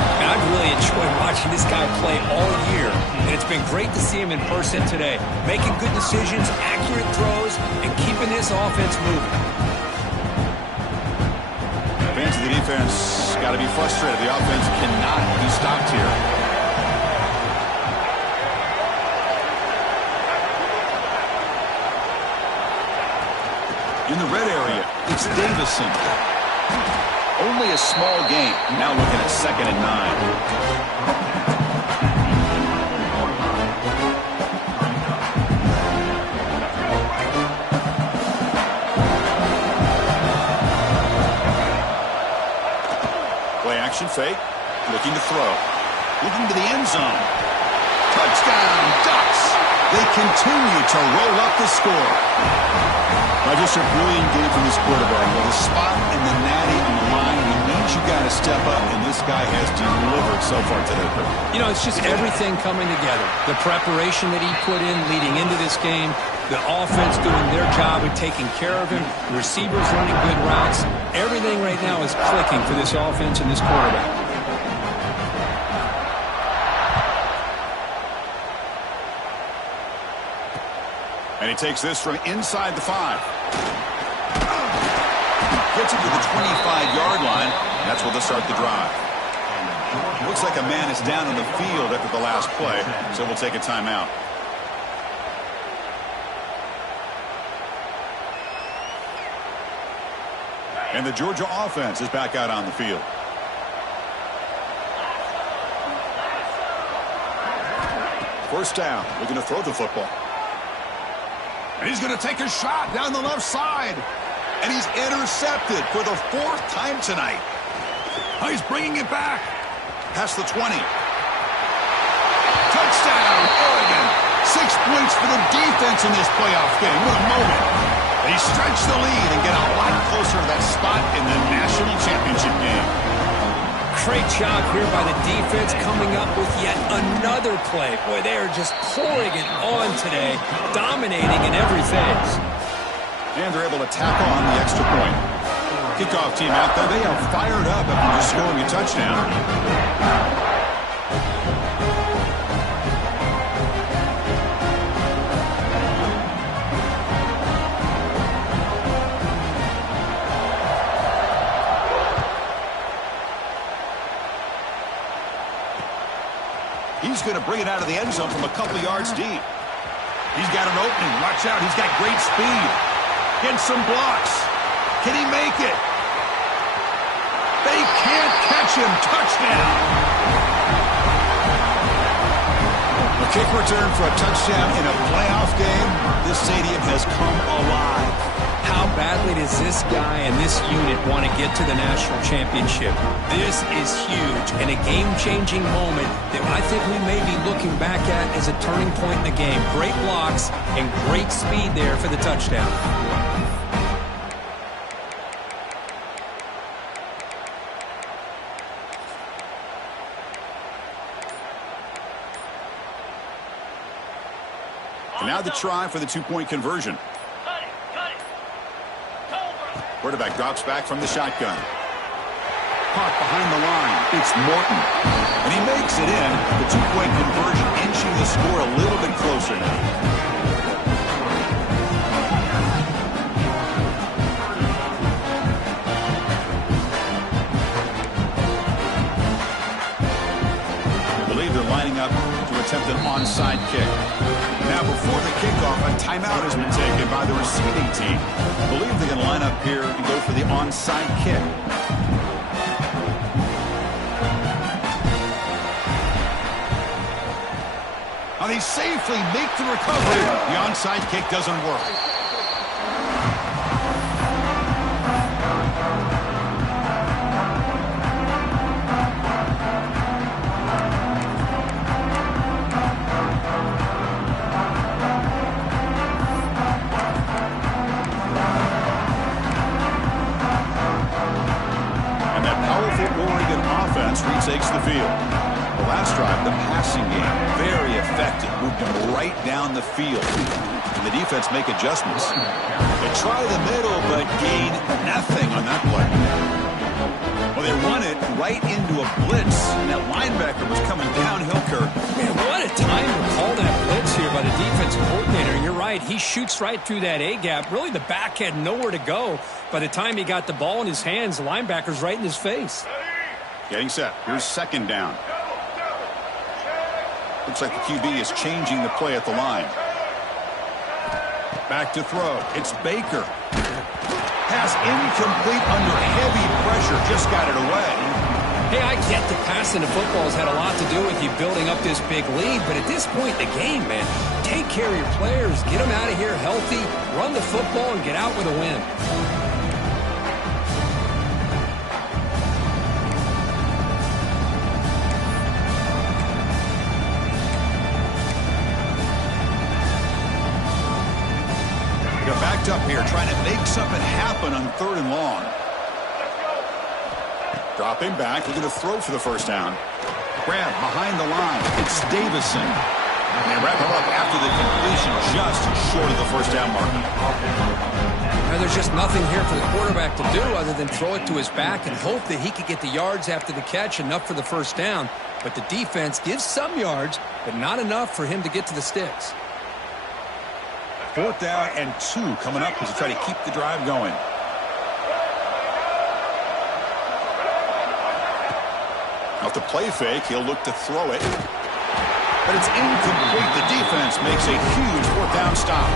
I've really enjoyed watching this guy play all year, and it's been great to see him in person today, making good decisions, accurate throws, and keeping this offense moving. Fans of the defense got to be frustrated. The offense cannot be stopped here. In the red area, it's Davison. Only a small gain. Now looking at 2nd and 9. Play action fake. Looking to throw. Looking to the end zone. Touchdown, Ducks. They continue to roll up the score. Just a brilliant game from this quarterback. With a spot in the natty on the line, he needs you guys to step up, and this guy has delivered so far today. You know, it's just everything coming together. The preparation that he put in leading into this game, the offense doing their job of taking care of him, the receivers running good routes. Everything right now is clicking for this offense and this quarterback. And he takes this from inside the 5. Gets it to the 25-yard line. That's where they'll start the drive. Looks like a man is down on the field after the last play, so we'll take a timeout. And the Georgia offense is back out on the field. First down, looking to throw the football. And he's going to take a shot down the left side. And he's intercepted for the 4th time tonight. Oh, he's bringing it back. Past the 20. Touchdown, Oregon. 6 points for the defense in this playoff game. What a moment. They stretch the lead and get a lot closer to that spot in the national championship game. Great job here by the defense coming up with yet another play. Boy, they are just pouring it on today, dominating in every phase. And they're able to tack on the extra point. Kickoff team out there. They are fired up after just scoring a touchdown. He's going to bring it out of the end zone from a couple yards deep. He's got an opening. Watch out. He's got great speed. Getting some blocks. Can he make it? They can't catch him. Touchdown. A kick return for a touchdown in a playoff game. This stadium has come alive. How badly does this guy and this unit want to get to the national championship? This is huge and a game-changing moment that I think we may be looking back at as a turning point in the game. Great blocks and great speed there for the touchdown. And now the try for the 2-point conversion. Quarterback drops back from the shotgun. Caught behind the line. It's Morton. And he makes it in. The 2-point conversion inching the score a little bit closer now. I believe they're lining up to attempt an onside kick. Now, before the kickoff, a timeout has been taken by the receiving team. I believe they can line up here and go for the onside kick. Now they safely make the recovery. The onside kick doesn't work. the field. The last drive, the passing game, very effective. Moved him right down the field. And the defense make adjustments. They try the middle, but gain nothing on that play. Well, they run it right into a blitz, and that linebacker was coming downhill, Kirk. Man, what a time to call that blitz here by the defensive coordinator. And you're right, he shoots right through that A-gap. Really, the back had nowhere to go. By the time he got the ball in his hands, the linebacker's right in his face. Getting set. Here's second down. Looks like the QB is changing the play at the line. Back to throw. It's Baker. Pass incomplete under heavy pressure. Just got it away. Hey, I get the passing of football has had a lot to do with you building up this big lead, but at this point in the game, man, take care of your players, get them out of here healthy, run the football, and get out with a win. They're backed up here, trying to make something happen on 3rd and long. Dropping back, looking to throw for the first down. Grab behind the line. It's Davison. And they wrap him up after the completion, just short of the first down mark. Now, there's just nothing here for the quarterback to do other than throw it to his back and hope that he could get the yards after the catch, enough for the first down. But the defense gives some yards, but not enough for him to get to the sticks. 4th down and 2 coming up as they try to keep the drive going. Off the play fake, he'll look to throw it. But it's incomplete. The defense makes a huge 4th down stop.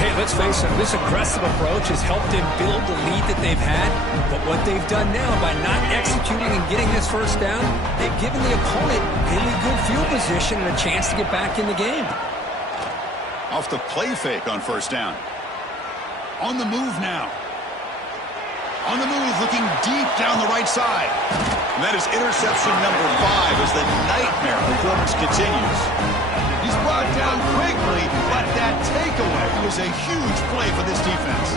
Hey, let's face it, this aggressive approach has helped them build the lead that they've had. But what they've done now by not executing and getting this first down, they've given the opponent really good field position and a chance to get back in the game. Off the play fake on first down. On the move now. On the move, looking deep down the right side. And that is interception number 5 as the nightmare performance continues. He's brought down quickly, but that takeaway was a huge play for this defense.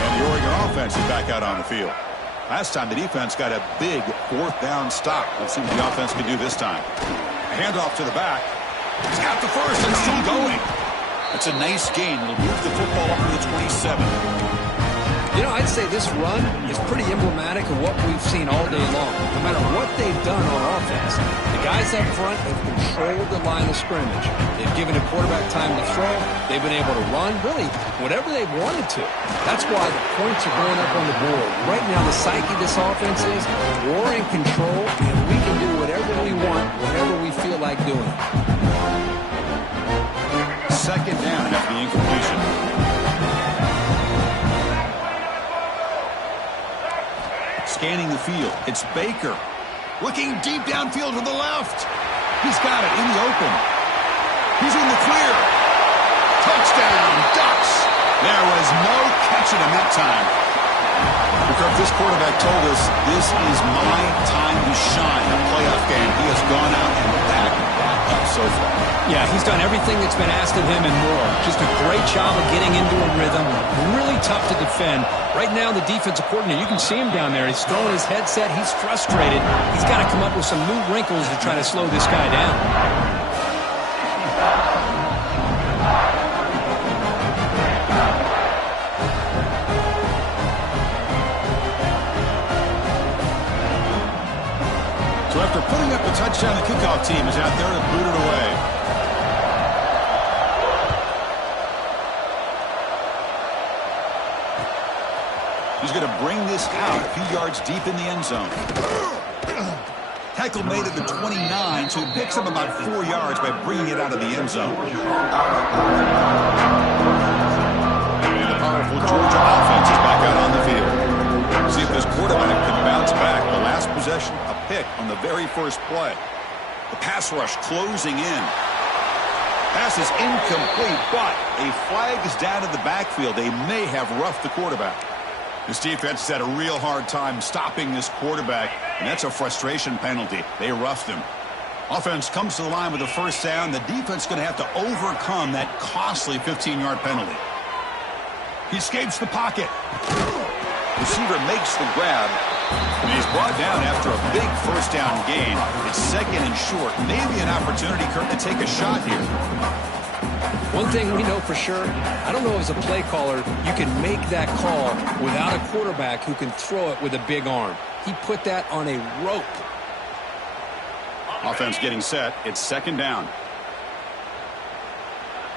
And the Oregon offense is back out on the field. Last time the defense got a big 4th down stop. Let's see what the offense can do this time. A handoff to the back. He's got the first and still going. That's a nice gain. It'll move the football up to the 27. You know, I'd say this run is pretty emblematic of what we've seen all day long. No matter what they've done on offense, the guys up front have controlled the line of scrimmage. They've given the quarterback time to throw. They've been able to run, really, whatever they've wanted to. That's why the points are going up on the board. Right now, the psyche of this offense is we're in control, and we can do whatever we want, whatever we feel like doing. Second down after the incompletion. Scanning the field. It's Baker. Looking deep downfield to the left. He's got it in the open. He's in the clear. Touchdown, Ducks. There was no catching him that time. Because this quarterback told us this is my time to shine. A playoff game. He has gone out and backed that up so far. Yeah, he's done everything that's been asked of him and more. Just a great job of getting into a rhythm. Really tough to defend. Right now, the defensive coordinator, you can see him down there. He's throwing his headset. He's frustrated. He's got to come up with some new wrinkles to try to slow this guy down. So after putting up a touchdown, the kickoff team is out there to boot it away. He's going to bring this out a few yards deep in the end zone. Tackle made at the 29, so he picks up about 4 yards by bringing it out of the end zone. And the powerful Georgia offense is back out on the field. See if this quarterback can bounce back. The last possession, a pick on the very first play. The pass rush closing in. Pass is incomplete, but a flag is down in the backfield. They may have roughed the quarterback. This defense has had a real hard time stopping this quarterback, and that's a frustration penalty. They roughed him. Offense comes to the line with a first down. The defense going to have to overcome that costly 15-yard penalty. He escapes the pocket. Receiver makes the grab, and he's brought down after a big first down gain. It's second and short. Maybe an opportunity, Kirk, to take a shot here. One thing we know for sure, I don't know as a play caller, you can make that call without a quarterback who can throw it with a big arm. He put that on a rope. Offense getting set. It's second down.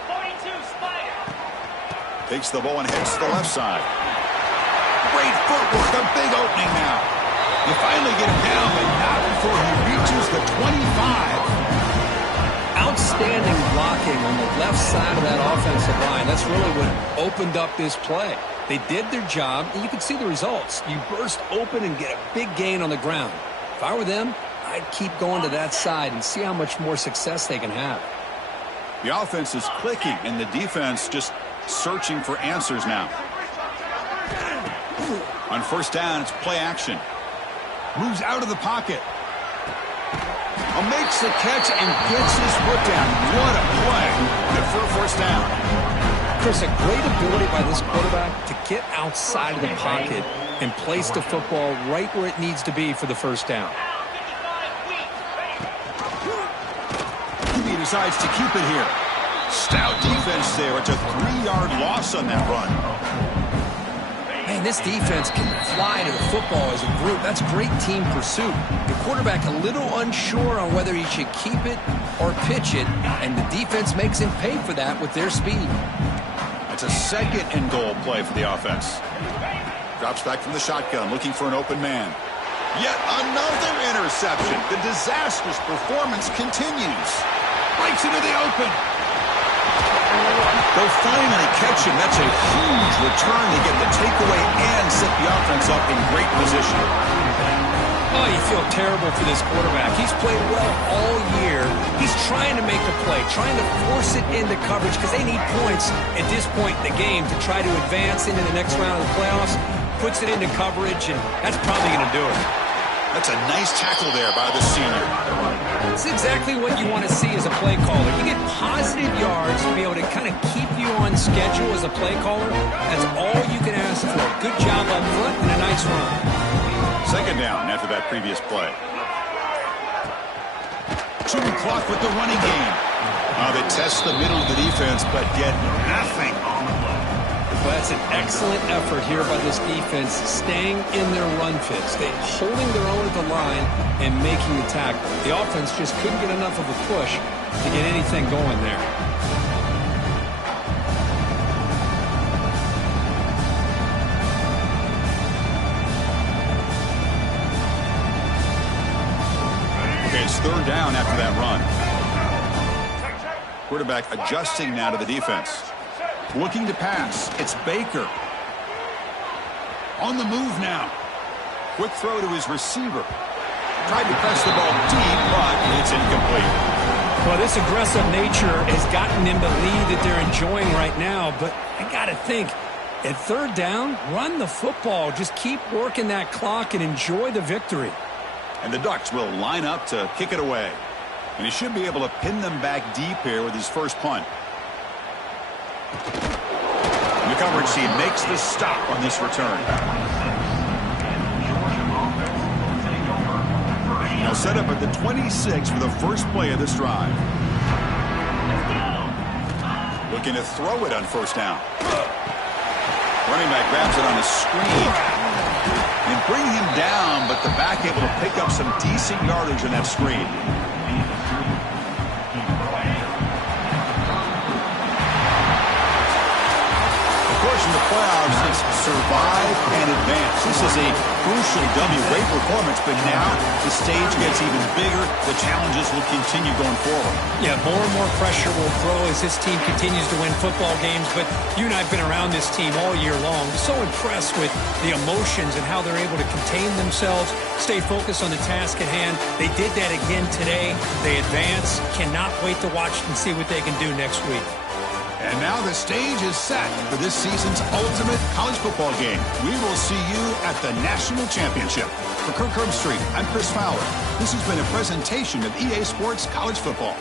42 Spider. Takes the ball and heads to the left side. Great footwork. A big opening now. You finally get him down, but not before he reaches the 25. Outstanding blocking on the left side of that offensive line. That's really what opened up this play. They did their job, and you can see the results. You burst open and get a big gain on the ground. If I were them, I'd keep going to that side and see how much more success they can have. The offense is clicking, and the defense just searching for answers now. On first down, it's play action. Moves out of the pocket. Makes the catch and gets his foot down. What a play. Good for a first down. Chris, a great ability by this quarterback to get outside of the pocket and place the football right where it needs to be for the first down. He decides to keep it here. Stout defense there. It's a 3-yard loss on that run. Man, this defense can fly to the football as a group. That's great team pursuit. The quarterback a little unsure on whether he should keep it or pitch it, and the defense makes him pay for that with their speed. It's a second and goal play for the offense. Drops back from the shotgun, looking for an open man. Yet another interception. The disastrous performance continues. Breaks into the open. They'll finally catch him. That's a huge return to get the takeaway and set the offense up in great position. Oh, you feel terrible for this quarterback. He's played well all year. He's trying to make a play, trying to force it into coverage because they need points at this point in the game to try to advance into the next round of the playoffs. Puts it into coverage, and that's probably going to do it. That's a nice tackle there by the senior. It's exactly what you want to see as a play caller. You get positive yards to be able to kind of keep you on schedule as a play caller. That's all you can ask for. Good job up front and a nice run. Second down after that previous play. Shooting clock with the running game. They test the middle of the defense, but get nothing. Well, that's an excellent effort here by this defense, staying in their run fits. They're holding their own at the line and making the tackle. The offense just couldn't get enough of a push to get anything going there. Okay, it's third down after that run. Quarterback adjusting now to the defense. Looking to pass. It's Baker. On the move now. Quick throw to his receiver. Tried to press the ball deep, but it's incomplete. Well, this aggressive nature has gotten them the lead that they're enjoying right now, but I got to think, at third down, run the football. Just keep working that clock and enjoy the victory. And the Ducks will line up to kick it away. And he should be able to pin them back deep here with his first punt. In the coverage team makes the stop on this return. Now set up at the 26 for the first play of this drive. Looking to throw it on first down. Running back grabs it on a screen. And bring him down, but the back able to pick up some decent yardage on that screen. In the playoffs is survive and advance. This is a crucial W. Great performance, but now the stage gets even bigger. The challenges will continue going forward. Yeah, more and more pressure will grow as this team continues to win football games, but you and I have been around this team all year long. So impressed with the emotions and how they're able to contain themselves, stay focused on the task at hand. They did that again today. They advance. Cannot wait to watch and see what they can do next week. And now the stage is set for this season's ultimate college football game. We will see you at the National Championship. For Kirk Herbstreit, I'm Chris Fowler. This has been a presentation of EA Sports College Football.